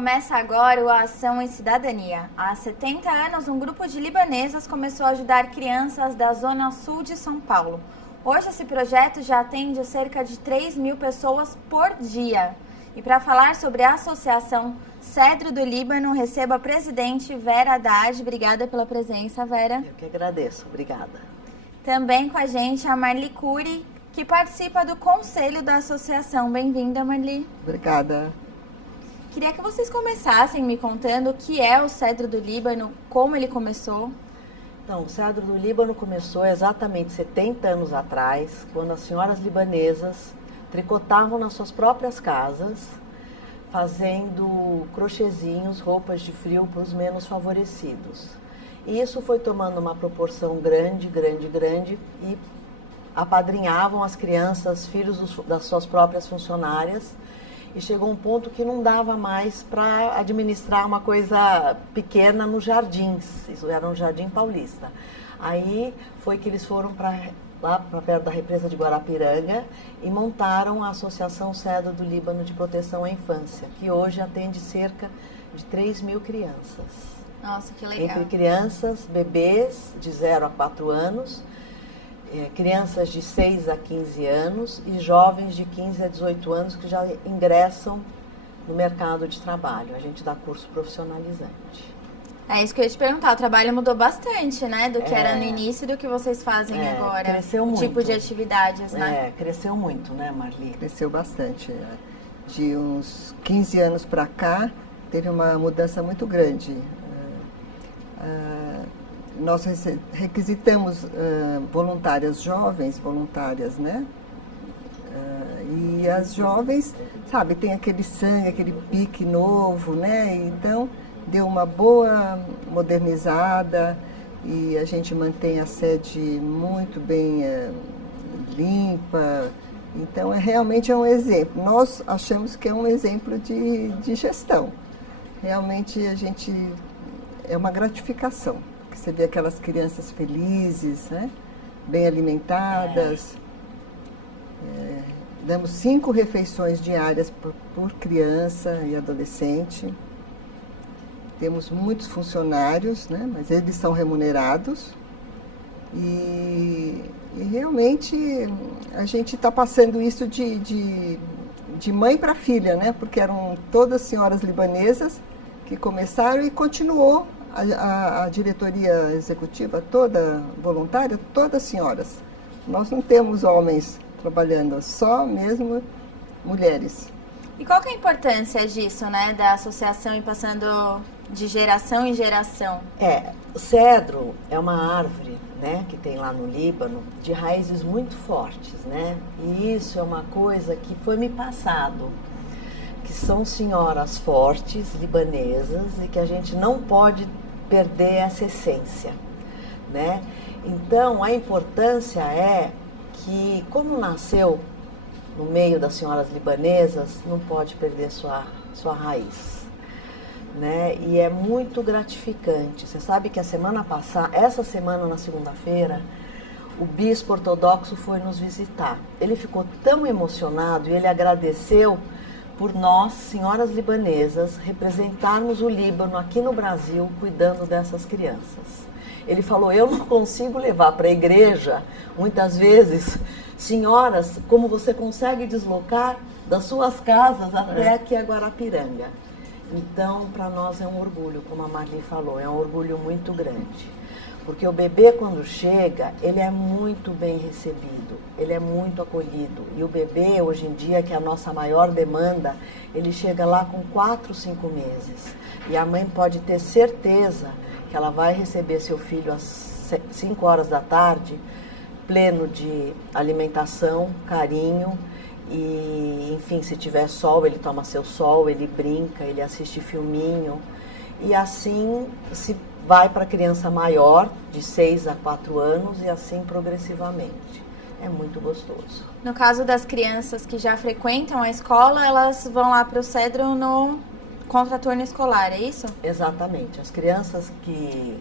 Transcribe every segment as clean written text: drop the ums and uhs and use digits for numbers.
Começa agora o Ação e Cidadania. Há 70 anos, um grupo de libanesas começou a ajudar crianças da Zona Sul de São Paulo. Hoje, esse projeto já atende cerca de 3.000 pessoas por dia. E para falar sobre a Associação Cedro do Líbano, recebo a presidente Vera Haddad. Obrigada pela presença, Vera. Eu que agradeço, obrigada. Também com a gente a Marli Cury, que participa do conselho da associação. Bem-vinda, Marli. Obrigada. Queria que vocês começassem me contando o que é o Cedro do Líbano, como ele começou. Então, o Cedro do Líbano começou exatamente 70 anos atrás, quando as senhoras libanesas tricotavam nas suas próprias casas, fazendo crochêzinhos, roupas de frio para os menos favorecidos. E isso foi tomando uma proporção grande e apadrinhavam as crianças, filhos das suas próprias funcionárias. E chegou um ponto que não dava mais para administrar uma coisa pequena nos jardins. Isso era um jardim paulista. Aí foi que eles foram lá para perto da represa de Guarapiranga e montaram a Associação Cedro do Líbano de Proteção à Infância, que hoje atende cerca de 3.000 crianças. Nossa, que legal. Entre crianças, bebês de 0 a 4 anos, crianças de 6 a 15 anos e jovens de 15 a 18 anos que já ingressam no mercado de trabalho. A gente dá curso profissionalizante. É isso que eu ia te perguntar. O trabalho mudou bastante, né? Do que era no início e do que vocês fazem agora. Cresceu muito. Tipo de atividades, né? Cresceu muito, né, Marli? Cresceu bastante. De uns 15 anos para cá, teve uma mudança muito grande. Nós requisitamos voluntárias jovens, né? E as jovens, sabe, tem aquele sangue, aquele pique novo, né? Então, deu uma boa modernizada e a gente mantém a sede muito bem limpa. Então, realmente é um exemplo. Nós achamos que é um exemplo de gestão. Realmente, é uma gratificação. Você vê aquelas crianças felizes, né? Bem alimentadas. Damos 5 refeições diárias por criança e adolescente. Temos muitos funcionários, né? Mas eles são remunerados. E realmente a gente está passando isso de mãe para filha, né? Porque eram todas senhoras libanesas que começaram e continuou. A diretoria executiva toda voluntária, todas senhoras. Nós não temos homens trabalhando, só mesmo mulheres. E qual que é a importância disso, né? Da associação e passando de geração em geração? O cedro é uma árvore, né, que tem lá no Líbano, de raízes muito fortes, né? E isso é uma coisa que foi me passado, que são senhoras fortes, libanesas, e que a gente não pode perder essa essência, né? Então, a importância é que, como nasceu no meio das senhoras libanesas, não pode perder sua raiz, né? E é muito gratificante. Você sabe que essa semana, na segunda-feira, o bispo ortodoxo foi nos visitar. Ele ficou tão emocionado e ele agradeceu por nós, senhoras libanesas, representarmos o Líbano aqui no Brasil, cuidando dessas crianças. Ele falou, eu não consigo levar para a igreja, muitas vezes, senhoras, como você consegue deslocar das suas casas até aqui a Guarapiranga. Então, para nós é um orgulho, como a Marli falou, é um orgulho muito grande. Porque o bebê, quando chega, ele é muito bem recebido, ele é muito acolhido. E o bebê, hoje em dia, que é a nossa maior demanda, ele chega lá com 4, 5 meses. E a mãe pode ter certeza que ela vai receber seu filho às 5 horas da tarde, pleno de alimentação, carinho. E, enfim, se tiver sol, ele toma seu sol, ele brinca, ele assiste filminho. E assim se vai para a criança maior, de 6 a 4 anos, e assim progressivamente. É muito gostoso. No caso das crianças que já frequentam a escola, elas vão lá para o Cedro no contraturno escolar, é isso? Exatamente. As crianças que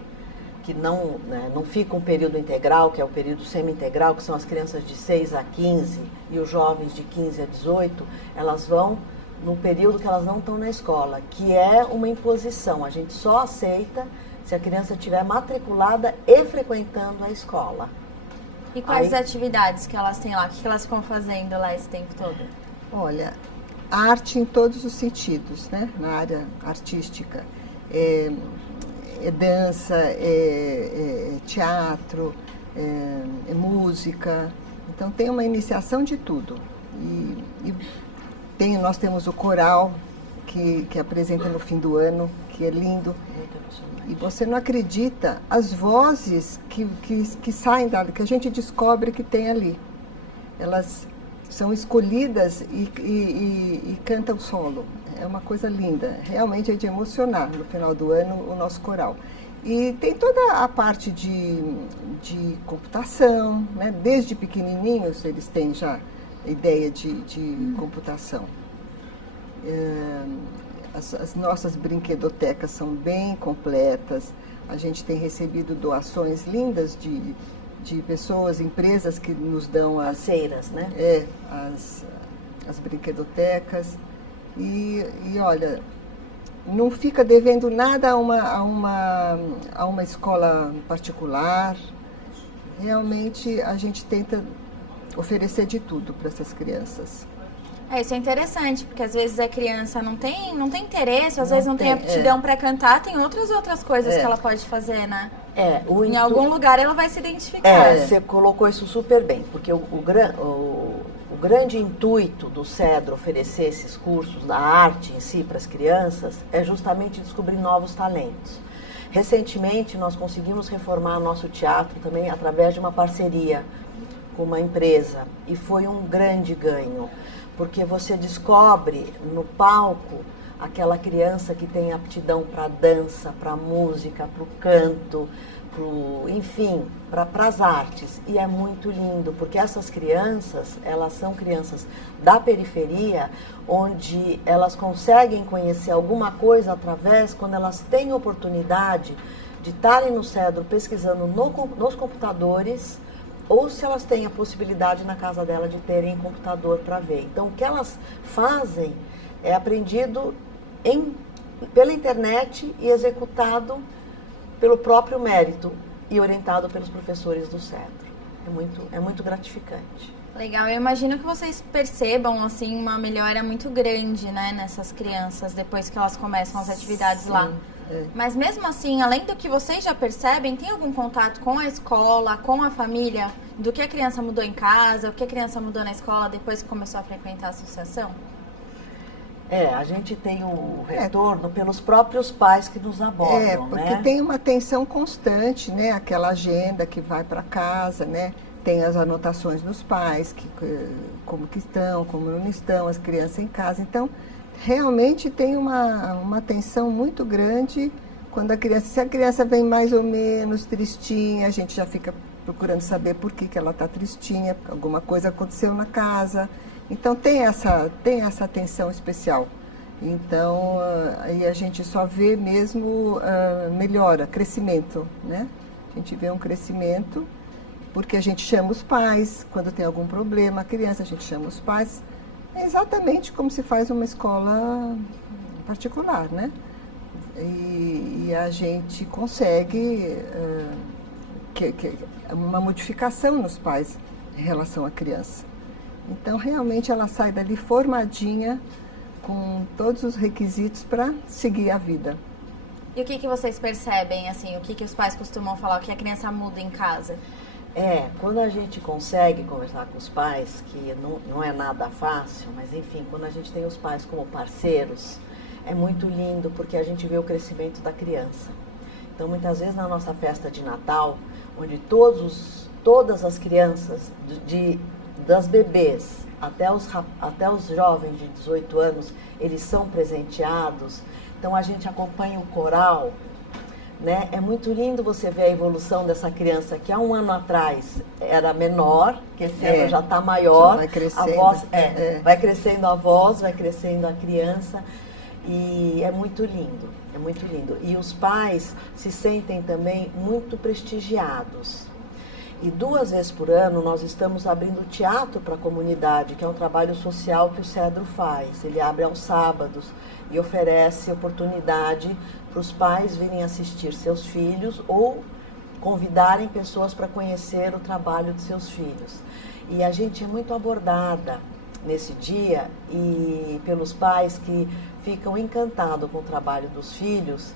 não ficam um período integral, que é o período semi-integral, que são as crianças de 6 a 15 e os jovens de 15 a 18, elas vão no período que elas não estão na escola, que é uma imposição. A gente só aceita se a criança estiver matriculada e frequentando a escola. E quais atividades que elas têm lá? O que elas ficam fazendo lá esse tempo todo? Olha, arte em todos os sentidos, né? Na área artística. É dança, é teatro, é música. Então tem uma iniciação de tudo. Nós temos o coral que apresenta no fim do ano, que é lindo. E você não acredita as vozes que saem dali, que a gente descobre que tem ali. Elas são escolhidas e cantam solo. É uma coisa linda. Realmente é de emocionar no final do ano o nosso coral. E tem toda a parte de computação, né? Desde pequenininhos eles têm já ideia de computação. As nossas brinquedotecas são bem completas. A gente tem recebido doações lindas de pessoas, empresas que nos dão as feiras, né? As brinquedotecas. E olha, não fica devendo nada a uma escola particular. Realmente a gente tenta oferecer de tudo para essas crianças. Isso é interessante, porque às vezes a criança não tem interesse, às vezes não tem aptidão para cantar, tem outras coisas que ela pode fazer, né? Em algum lugar ela vai se identificar. Você colocou isso super bem, porque o grande intuito do CEDRO oferecer esses cursos da arte em si para as crianças é justamente descobrir novos talentos. Recentemente nós conseguimos reformar nosso teatro também através de uma parceria com uma empresa e foi um grande ganho. Porque você descobre no palco aquela criança que tem aptidão para dança, para música, para o canto, enfim, para as artes. E é muito lindo, porque essas crianças, elas são crianças da periferia, onde elas conseguem conhecer alguma coisa através, quando elas têm oportunidade de estarem no CEDRO pesquisando nos computadores, ou se elas têm a possibilidade na casa dela de terem computador para ver. Então, o que elas fazem é aprendido pela internet e executado pelo próprio mérito e orientado pelos professores do CEDRO. É muito gratificante. Legal, eu imagino que vocês percebam assim, uma melhora muito grande, né, nessas crianças depois que elas começam as atividades lá. Mas mesmo assim, além do que vocês já percebem, tem algum contato com a escola, com a família, do que a criança mudou em casa, o que a criança mudou na escola depois que começou a frequentar a associação? A gente tem o retorno pelos próprios pais que nos abordam, porque tem uma atenção constante, né? Aquela agenda que vai para casa, né? Tem as anotações dos pais, como que estão, como não estão, as crianças em casa. Então, realmente tem uma atenção muito grande quando se a criança vem mais ou menos tristinha, a gente já fica procurando saber por que ela está tristinha, porque alguma coisa aconteceu na casa. Então tem essa atenção especial. Então aí a gente só vê mesmo melhora, crescimento, né? A gente vê um crescimento porque a gente chama os pais quando tem algum problema, a criança, a gente chama os pais. É exatamente como se faz uma escola particular, né? E a gente consegue uma modificação nos pais em relação à criança. Então, realmente, ela sai dali formadinha, com todos os requisitos para seguir a vida. E o que vocês percebem, assim, o que os pais costumam falar, o que a criança muda em casa? Quando a gente consegue conversar com os pais, que não é nada fácil, mas enfim, quando a gente tem os pais como parceiros, é muito lindo porque a gente vê o crescimento da criança. Então, muitas vezes na nossa festa de Natal, onde todas as crianças, das bebês até os jovens de 18 anos, eles são presenteados, então a gente acompanha o coral. Né? É muito lindo você ver a evolução dessa criança que há um ano atrás era menor, que esse ano já está maior. Vai crescendo. Vai crescendo a voz, vai crescendo a criança e é muito lindo, é muito lindo. E os pais se sentem também muito prestigiados. E 2 vezes por ano nós estamos abrindo teatro para a comunidade, que é um trabalho social que o Cedro faz. Ele abre aos sábados e oferece oportunidade para os pais virem assistir seus filhos ou convidarem pessoas para conhecer o trabalho de seus filhos. E a gente é muito abordada nesse dia e pelos pais que ficam encantados com o trabalho dos filhos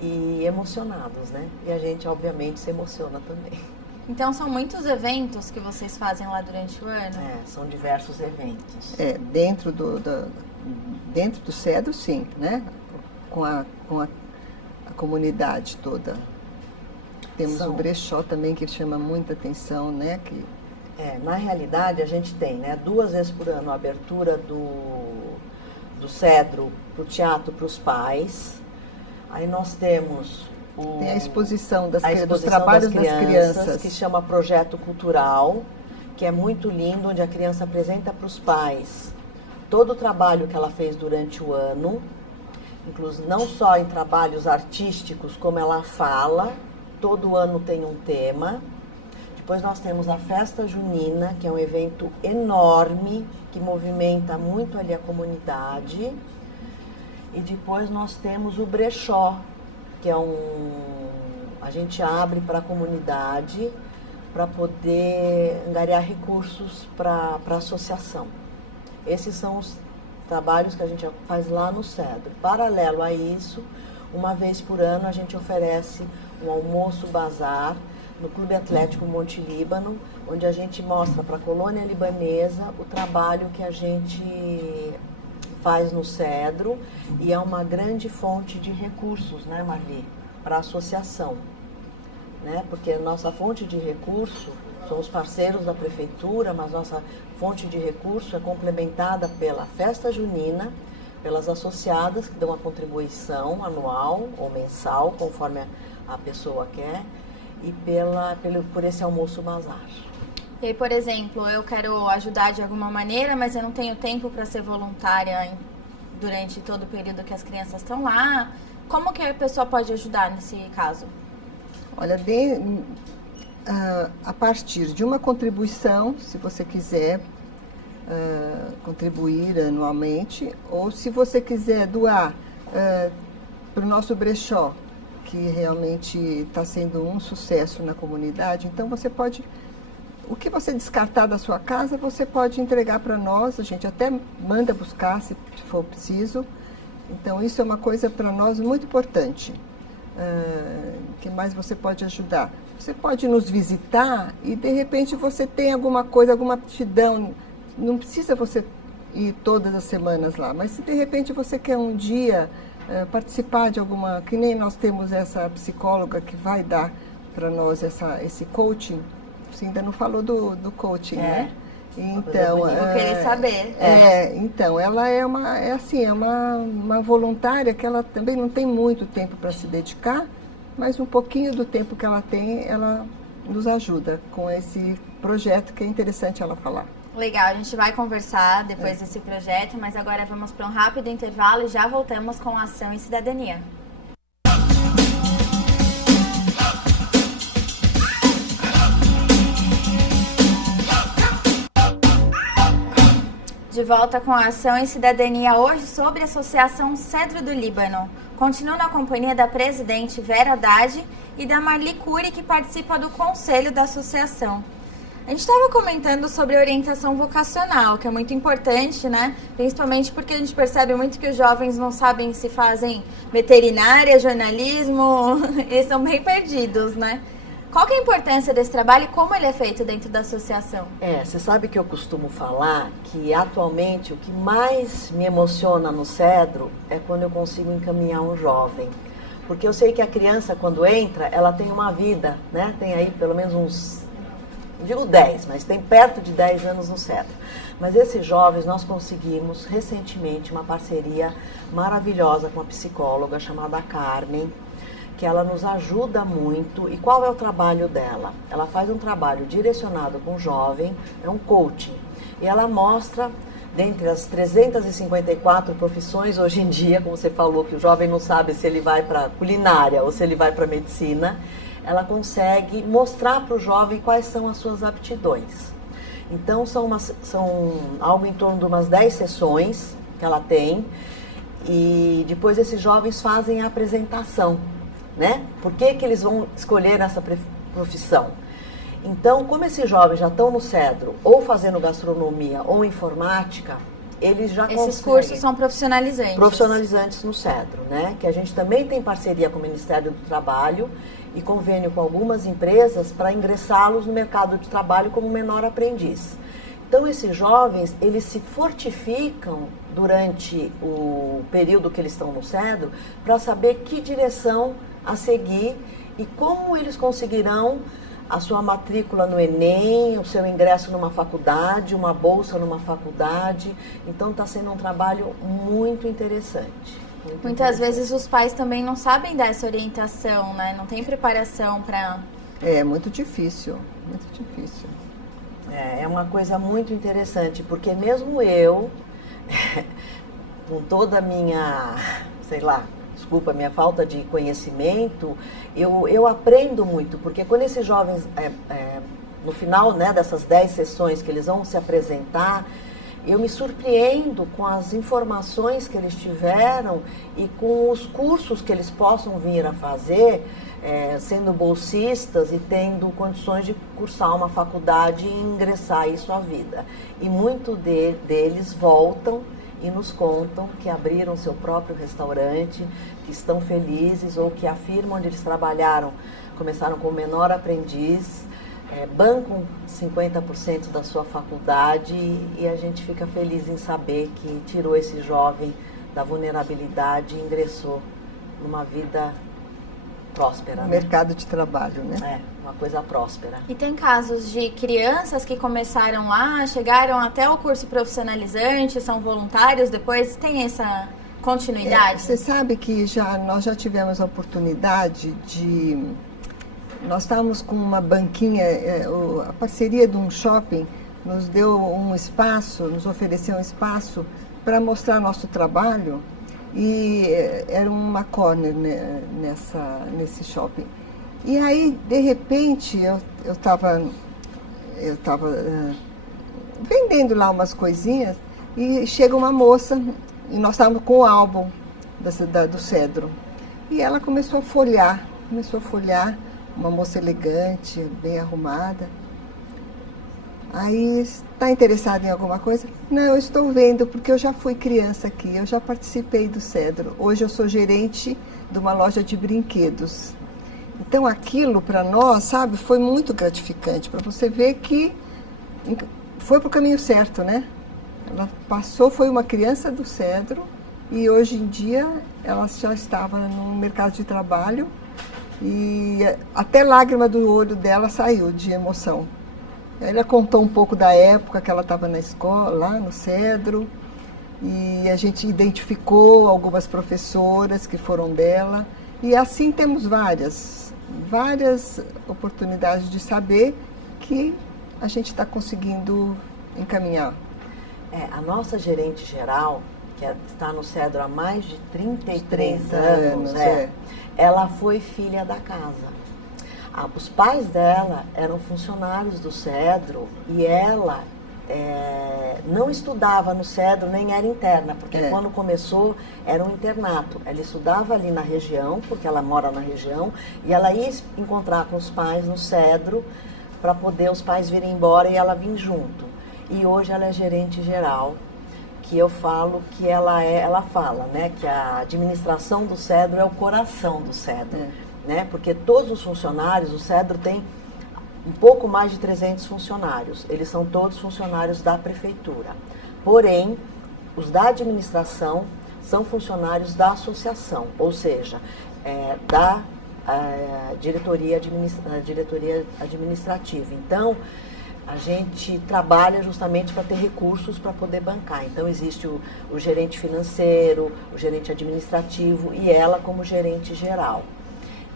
e emocionados, né? E a gente, obviamente, se emociona também. Então, são muitos eventos que vocês fazem lá durante o ano? São diversos eventos. Dentro do Cedro, sim, né? Com a comunidade toda. Temos o brechó também, que chama muita atenção, né? Na realidade, a gente tem, né, 2 vezes por ano a abertura do Cedro para o teatro para os pais. Aí nós temos tem a exposição dos trabalhos das crianças, que chama Projeto Cultural, que é muito lindo, onde a criança apresenta para os pais todo o trabalho que ela fez durante o ano, inclusive não só em trabalhos artísticos, como ela fala, todo ano tem um tema. Depois nós temos a Festa Junina, que é um evento enorme, que movimenta muito ali a comunidade. E depois nós temos o brechó, que é a gente abre para a comunidade para poder angariar recursos para a associação. Esses são os trabalhos que a gente faz lá no Cedro. Paralelo a isso, uma vez por ano a gente oferece um almoço bazar no Clube Atlético Monte Líbano, onde a gente mostra para a colônia libanesa o trabalho que a gente faz no Cedro, e é uma grande fonte de recursos, né, Marli, para a associação, né? Porque a nossa fonte de recurso são os parceiros da prefeitura, mas nossa fonte de recurso é complementada pela festa junina, pelas associadas que dão a contribuição anual ou mensal, conforme a pessoa quer, e por esse almoço bazar. E aí, por exemplo, eu quero ajudar de alguma maneira, mas eu não tenho tempo para ser voluntária durante todo o período que as crianças estão lá. Como que a pessoa pode ajudar nesse caso? Olha, a partir de uma contribuição, se você quiser contribuir anualmente, ou se você quiser doar para o nosso brechó, que realmente está sendo um sucesso na comunidade, então você pode... O que você descartar da sua casa, você pode entregar para nós, a gente até manda buscar se for preciso. Então, isso é uma coisa para nós muito importante. Que mais você pode ajudar? Você pode nos visitar e, de repente, você tem alguma coisa, alguma aptidão. Não precisa você ir todas as semanas lá, mas se, de repente, você quer um dia participar de alguma... Que nem nós temos essa psicóloga que vai dar para nós esse coaching. Você ainda não falou do coaching, né? Então, eu vou querer saber. Então, ela é uma voluntária que ela também não tem muito tempo para se dedicar, mas um pouquinho do tempo que ela tem, ela nos ajuda com esse projeto que é interessante ela falar. Legal, a gente vai conversar depois desse projeto, mas agora vamos para um rápido intervalo e já voltamos com Ação e Cidadania. De volta com a Ação e Cidadania hoje sobre a Associação Cedro do Líbano. Continuo na companhia da presidente Vera Haddad e da Marli Cury, que participa do conselho da associação. A gente estava comentando sobre a orientação vocacional, que é muito importante, né? Principalmente porque a gente percebe muito que os jovens não sabem se fazem veterinária, jornalismo, eles são bem perdidos, né? Qual que é a importância desse trabalho e como ele é feito dentro da associação? Você sabe que eu costumo falar que atualmente o que mais me emociona no Cedro é quando eu consigo encaminhar um jovem. Porque eu sei que a criança, quando entra, ela tem uma vida, né? Tem aí pelo menos uns, não digo 10, mas tem perto de 10 anos no Cedro. Mas esses jovens, nós conseguimos recentemente uma parceria maravilhosa com uma psicóloga chamada Carmen, que ela nos ajuda muito. E qual é o trabalho dela? Ela faz um trabalho direcionado com o jovem, é um coaching. E ela mostra, dentre as 354 profissões hoje em dia, como você falou, que o jovem não sabe se ele vai para culinária ou se ele vai para medicina, ela consegue mostrar para o jovem quais são as suas aptidões. Então, são algo em torno de umas 10 sessões que ela tem, e depois esses jovens fazem a apresentação, né? Por que que eles vão escolher essa profissão? Então, como esses jovens já estão no Cedro, ou fazendo gastronomia ou informática, eles já conseguem... Esses cursos são profissionalizantes. Profissionalizantes no Cedro, né? Que a gente também tem parceria com o Ministério do Trabalho e convênio com algumas empresas para ingressá-los no mercado de trabalho como menor aprendiz. Então, esses jovens, eles se fortificam durante o período que eles estão no Cedro para saber que direção a seguir e como eles conseguirão a sua matrícula no Enem, o seu ingresso numa faculdade, uma bolsa numa faculdade. Então, está sendo um trabalho muito interessante. Muitas vezes os pais também não sabem dar essa orientação, né? Não tem preparação para... É muito difícil, muito difícil. É uma coisa muito interessante, porque mesmo eu, com toda a minha, sei lá, desculpa, minha falta de conhecimento, eu aprendo muito, porque quando esses jovens, no final, né, dessas 10 sessões que eles vão se apresentar, eu me surpreendo com as informações que eles tiveram e com os cursos que eles possam vir a fazer, sendo bolsistas e tendo condições de cursar uma faculdade e ingressar isso à vida. E muitos deles voltam e nos contam que abriram seu próprio restaurante, que estão felizes ou que afirmam onde eles trabalharam, começaram como menor aprendiz, bancam 50% da sua faculdade e a gente fica feliz em saber que tirou esse jovem da vulnerabilidade e ingressou numa vida próspera. No mercado de trabalho, né? Uma coisa próspera. E tem casos de crianças que começaram lá, chegaram até o curso profissionalizante, são voluntários, depois tem essa continuidade? Você sabe que nós já tivemos a oportunidade de... Nós estávamos com uma banquinha, a parceria de um shopping nos deu um espaço, nos ofereceu um espaço para mostrar nosso trabalho. E era uma corner nesse shopping. E aí, de repente, eu estava vendendo lá umas coisinhas e chega uma moça, e nós estávamos com o álbum do Cedro. E ela começou a folhear, uma moça elegante, bem arrumada. Aí, está interessada em alguma coisa? Não, eu estou vendo, porque eu já fui criança aqui, eu já participei do Cedro. Hoje eu sou gerente de uma loja de brinquedos. Então, aquilo para nós, sabe, foi muito gratificante, para você ver que foi para o caminho certo, né? Ela passou, foi uma criança do Cedro e hoje em dia ela já estava no mercado de trabalho e até lágrima do olho dela saiu de emoção. Ela contou um pouco da época que ela estava na escola, lá no Cedro, e a gente identificou algumas professoras que foram dela, e assim temos várias oportunidades de saber que a gente está conseguindo encaminhar. A nossa gerente geral, que está no Cedro há mais de 33 anos, ela foi filha da casa. Os pais dela eram funcionários do Cedro e ela não estudava no Cedro, nem era interna, porque quando começou era um internato. Ela estudava ali na região, porque ela mora na região, e ela ia encontrar com os pais no Cedro para poder os pais virem embora e ela vir junto. E hoje ela é gerente geral, que eu falo que ela fala, né, que a administração do Cedro é o coração do Cedro. Né? Porque todos os funcionários, o Cedro tem um pouco mais de 300 funcionários, eles são todos funcionários da prefeitura. Porém, os da administração são funcionários da associação, ou seja, da diretoria administrativa. Então, a gente trabalha justamente para ter recursos para poder bancar. Então, existe o gerente financeiro, o gerente administrativo e ela como gerente geral.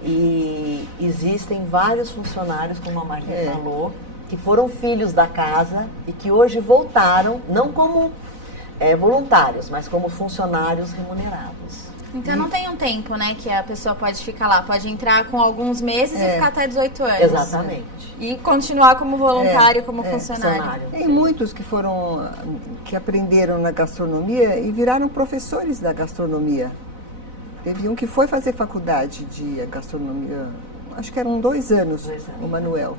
E existem vários funcionários, como a Marli falou, que foram filhos da casa e que hoje voltaram, não como voluntários, mas como funcionários remunerados. Então não tem um tempo, né, que a pessoa pode ficar lá. Pode entrar com alguns meses e ficar até 18 anos. Exatamente. E continuar como voluntário, como funcionário. Tem muitos que aprenderam na gastronomia e viraram professores da gastronomia. Teve um que foi fazer faculdade de gastronomia, acho que eram 2 anos, o Manuel.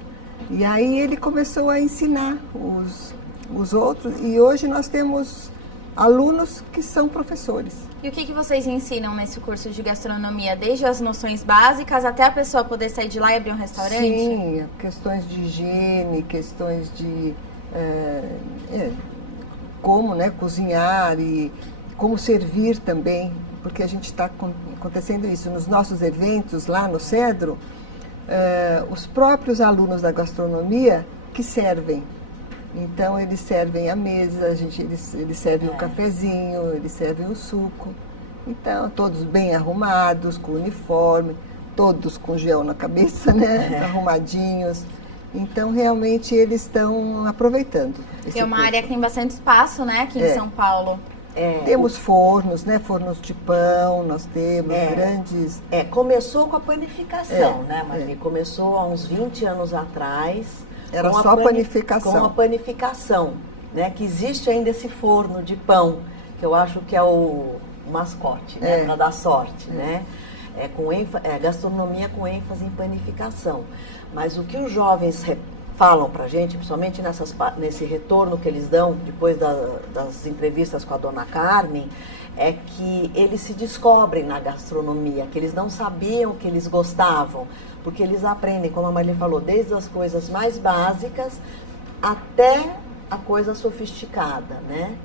E aí ele começou a ensinar os outros, e hoje nós temos alunos que são professores. E o que vocês ensinam nesse curso de gastronomia? Desde as noções básicas até a pessoa poder sair de lá e abrir um restaurante? Sim, questões de higiene, questões de como, né, cozinhar e como servir também, porque a gente está acontecendo isso nos nossos eventos lá no Cedro, os próprios alunos da gastronomia que servem. Então eles servem a mesa, eles servem o cafezinho, eles servem o suco. Então todos bem arrumados, com uniforme, todos com gel na cabeça, né? Arrumadinhos. Então realmente eles estão aproveitando. É uma área que tem bastante espaço, né, aqui em São Paulo. Temos fornos, né? Fornos de pão, nós temos grandes... Começou com a panificação, né, Marli? Começou há uns 20 anos atrás. Era só panificação. Com a panificação, né? Que existe ainda esse forno de pão, que eu acho que é o mascote, né? Para dar sorte, né? Gastronomia com ênfase em panificação. Mas o que os jovens falam pra gente, principalmente nesse retorno que eles dão depois das entrevistas com a dona Carmen, é que eles se descobrem na gastronomia, que eles não sabiam que eles gostavam, porque eles aprendem, como a Marli falou, desde as coisas mais básicas até a coisa sofisticada, né?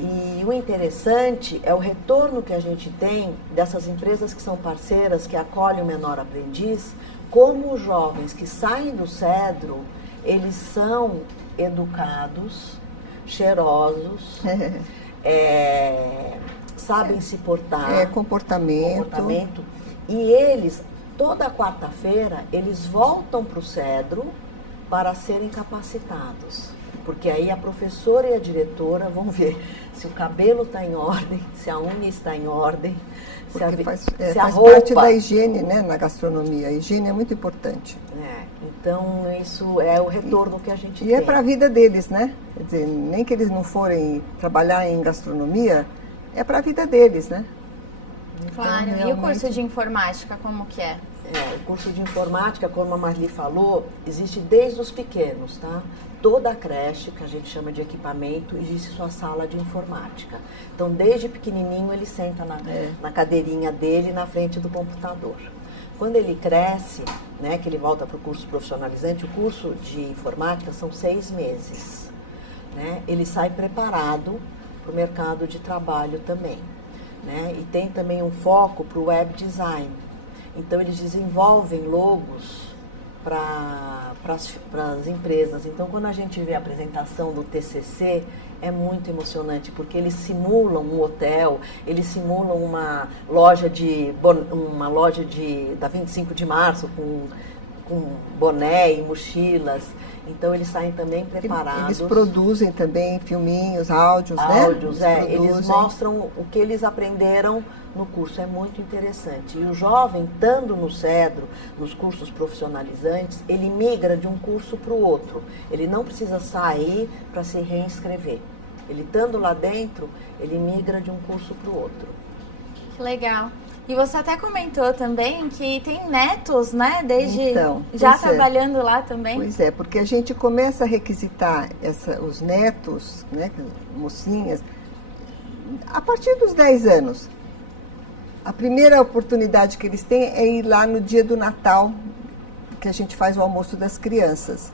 E o interessante é o retorno que a gente tem dessas empresas que são parceiras, que acolhem o menor aprendiz, como os jovens que saem do Cedro, eles são educados, cheirosos, sabem se portar. Comportamento. E eles, toda quarta-feira, eles voltam para o Cedro para serem capacitados. Porque aí a professora e a diretora vão ver se o cabelo está em ordem, se a unha está em ordem, porque faz roupa... parte da higiene, né, na gastronomia. A higiene é muito importante. Então, isso é o retorno que a gente tem. E é para a vida deles, né? Quer dizer, nem que eles não forem trabalhar em gastronomia, é para a vida deles, né? Claro. Então, realmente... E o curso de informática, como que é? O curso de informática, como a Marli falou, existe desde os pequenos, tá? Toda a creche, que a gente chama de equipamento, existe sua sala de informática. Então, desde pequenininho, ele senta na cadeirinha dele, na frente do computador. Quando ele cresce, né, que ele volta para o curso profissionalizante, o curso de informática são 6 meses. Né? Ele sai preparado para o mercado de trabalho também. Né? E tem também um foco para o web design. Então, eles desenvolvem logos para as empresas. Então, quando a gente vê a apresentação do TCC, é muito emocionante, porque eles simulam um hotel, eles simulam uma loja da 25 de março com boné e mochilas. Então, eles saem também preparados. Eles produzem também filminhos, áudios, né? Eles mostram o que eles aprenderam no curso. É muito interessante. E o jovem, estando no Cedro, nos cursos profissionalizantes, ele migra de um curso para o outro. Ele não precisa sair para se reinscrever. Ele, estando lá dentro, ele migra de um curso para o outro. Que legal. E você até comentou também que tem netos, né? Desde trabalhando lá também. Pois é, porque a gente começa a requisitar os netos, né, mocinhas, a partir dos 10 anos. A primeira oportunidade que eles têm é ir lá no dia do Natal, que a gente faz o almoço das crianças.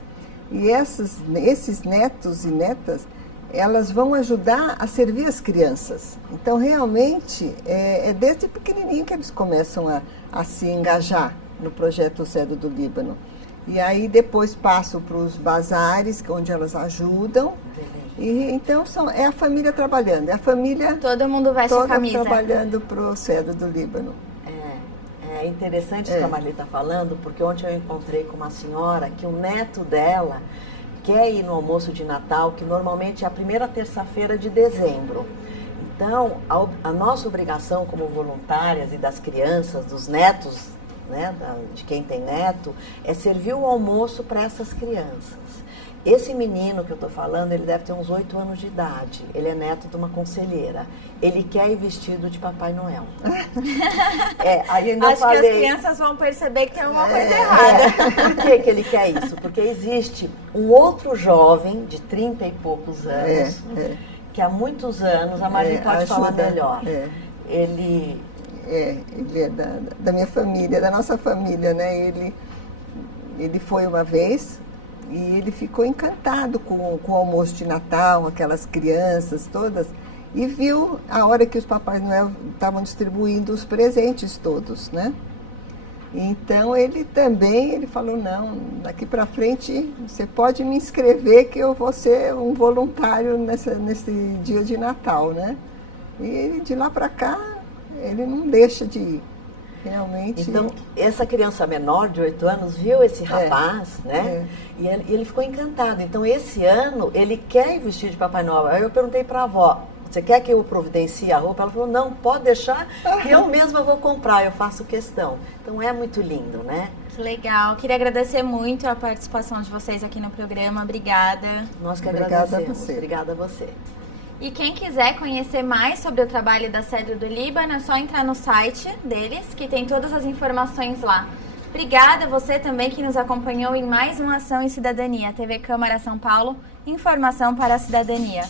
E esses netos e netas, elas vão ajudar a servir as crianças. Então, realmente, é desde pequenininho que eles começam a se engajar no projeto Cedro do Líbano. E aí, depois passam para os bazares, onde elas ajudam. E, então, é a família trabalhando. É a família todo mundo veste a camisa. Trabalhando para o Cedro do Líbano. É interessante isso que a Marli está falando, porque ontem eu encontrei com uma senhora que o neto dela quer ir no almoço de Natal, que normalmente é a primeira terça-feira de dezembro. Então, a nossa obrigação como voluntárias e das crianças, dos netos, né, de quem tem neto, é servir o almoço para essas crianças. Esse menino que eu estou falando, ele deve ter uns 8 anos de idade. Ele é neto de uma conselheira. Ele quer ir vestido de Papai Noel. Aí ainda Acho falei, que as crianças vão perceber que tem alguma coisa errada. Por que ele quer isso? Porque existe um outro jovem de 30 e poucos anos, que há muitos anos, a Marli pode falar melhor. Ele é da minha família, da nossa família, né? Ele foi uma vez e ele ficou encantado com o almoço de Natal, aquelas crianças todas, e viu a hora que os Papais Noel estavam distribuindo os presentes todos, né? Então ele falou, não, daqui para frente você pode me inscrever que eu vou ser um voluntário nesse dia de Natal, né? E de lá para cá ele não deixa de ir, realmente. Então, essa criança menor de 8 anos viu esse rapaz, né? E ele ficou encantado. Então, esse ano, ele quer ir vestido de Papai Noel. Aí eu perguntei para a avó, você quer que eu providencie a roupa? Ela falou, não, pode deixar que eu mesma vou comprar, eu faço questão. Então, é muito lindo, né? Que legal. Queria agradecer muito a participação de vocês aqui no programa. Obrigada. Nós que Obrigada agradecemos. a você. Obrigada a você. E quem quiser conhecer mais sobre o trabalho da Cedro do Líbano, é só entrar no site deles, que tem todas as informações lá. Obrigada a você também que nos acompanhou em mais uma Ação em Cidadania. TV Câmara São Paulo, informação para a cidadania.